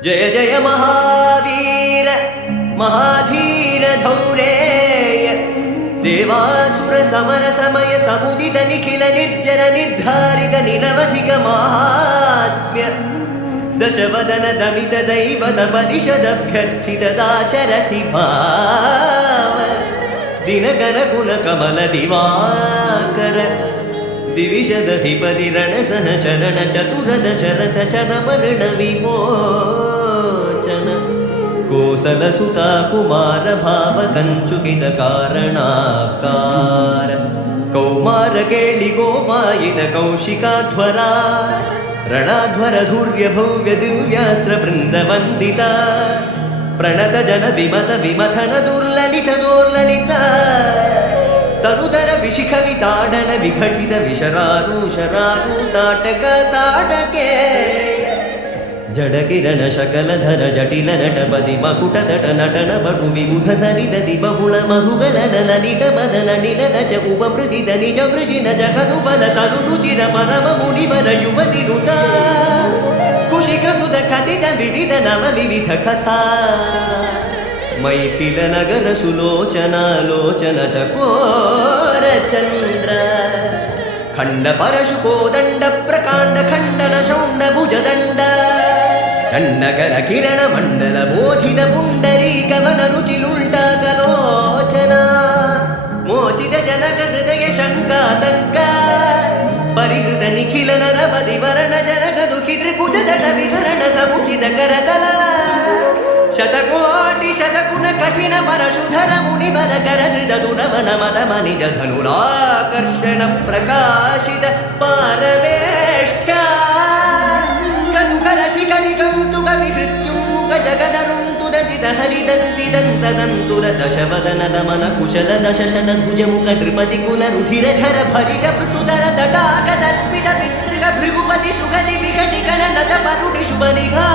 जय जय महावीर महाधीर धौरेय देवासुर समर समय समुदित निखिल निर्जर निर्धारित निरवधिक महात्म्य दशवदन दमित दैवत परिषदभ्यर्थित दाशरथि भाव दिनकर कुल कमल दिवाकर दिविशदधिपति रणसह चरण चतुर दशरथ चरमरण विमोचन कोसलसुता कुमार भाव कंचुकित कारणाकार कौमार केळि गोपायित कौशिकाध्वरा ರಣಾಧ್ವರ ಧೂರ್ಯ ಭವ್ಯ ದಿವ್ಯಾಸ್ತ್ರ ಬೃಂದ ವಂದಿತ ಪ್ರಣತ ಜನ ವಿಮತ ವಿಮಥನ ದುರ್ಲಲಿತ ದೋರ್ಲಲಿತ ತನುಧರ ವಿಶಿಖ ವಿತಾಡನ ವಿಘಟಿತ ವಿಶರಾರು ತಾಟಕ ತಾಟಕೆ ಜಡ ಕಿರಣ ಶಕಲಧರ ಜಟಿಲ ನಟಪದಿ ಮಕುಟ ತಟ ನಟನ ಬಟು ವಿಬುಧ ಸರಿದತಿ ಬಹುಳ ಮಧುಗಳ ಲಲಿತ ಮದನ ನಿಲನ ಚ ಉಪಮೃದಿತ ನಿಜ ವೃಜಿನ ಜಗದು ಬಲ ತನು ರುಚಿರ ಪರಮ ಮುನಿವರ ಯುವತಿ ನುತ ಕುಶಿಕ ಸುಧ ಕಥಿತ ವಿದಿತ ನವ ವಿವಿಧ ಕಥಾ ಮೈಥಿಲ ನಗರ ಸುಲೋಚನಾಲೋಚನ ಚಕೋರ ಚಂದ್ರ ಖಂಡ ಪರಶು ಕೋದಂಡ ಪ್ರಕಾಂಡ ಖಂಡನ ಶೌಂಡ ಭುಜದಂಡ ಚನ್ನಕರ ಕಿರಣ ಮಂಡಲ ಬೋಧಿತ ಪುಂಡರೀಕವನ ರುಚಿಲುಲ್ಟಾಕಲೋಚನ ಮೋಚಿತ ಜನಕ ಹೃದಯ ಶಂಕಾತಂಕ ಪರಿಹೃತ ನಿಖಿಲ ನರಪದಿ ವರಣ ಜನಕ ದುಃಖಿ ತ್ರಿಭುಜ ದಟ ವಿಹರಣ ಸಮುಚಿತ ಕರತಲ ಶತಕೋಟಿ ಶತಗುಣ ಕಠಿಣ ಪರಶುಧರ ಮುನಿವರ ಕರಧೃತ ದುರವನ ಮದ ಮನಿಜ ಧನುರಾಕರ್ಷಣ ಪ್ರಕಾಶಿತ ಪಾರವೇಷ್ಠ್ಯ ಕದುಕರ ಶಿಖರಿ ಕೌತುಕ ವಿಹೃತ್ಯುಮುಖ ಜಗದರುಂತುರ ಜಿತ ಹರಿದಂತಿ ದಂತದಂತುರ ದಶವದನ ದಮನ ಕುಶಲ ದಶಶತ ಭುಜಮುಖ ನೃಪತಿ ಕುಲ ರುಧಿರ ಝರ ಭರಿಗ ಪೃಥುಧರ ತಟಾಕ ದರ್ಪಿತ ಪಿತೃಗ ಭೃಗುಪತಿ ಸುಗದಿ ವಿಘಟಿ ಕರ ನದ ಪರುಡಿ ಶುಭ ನಿಘಾ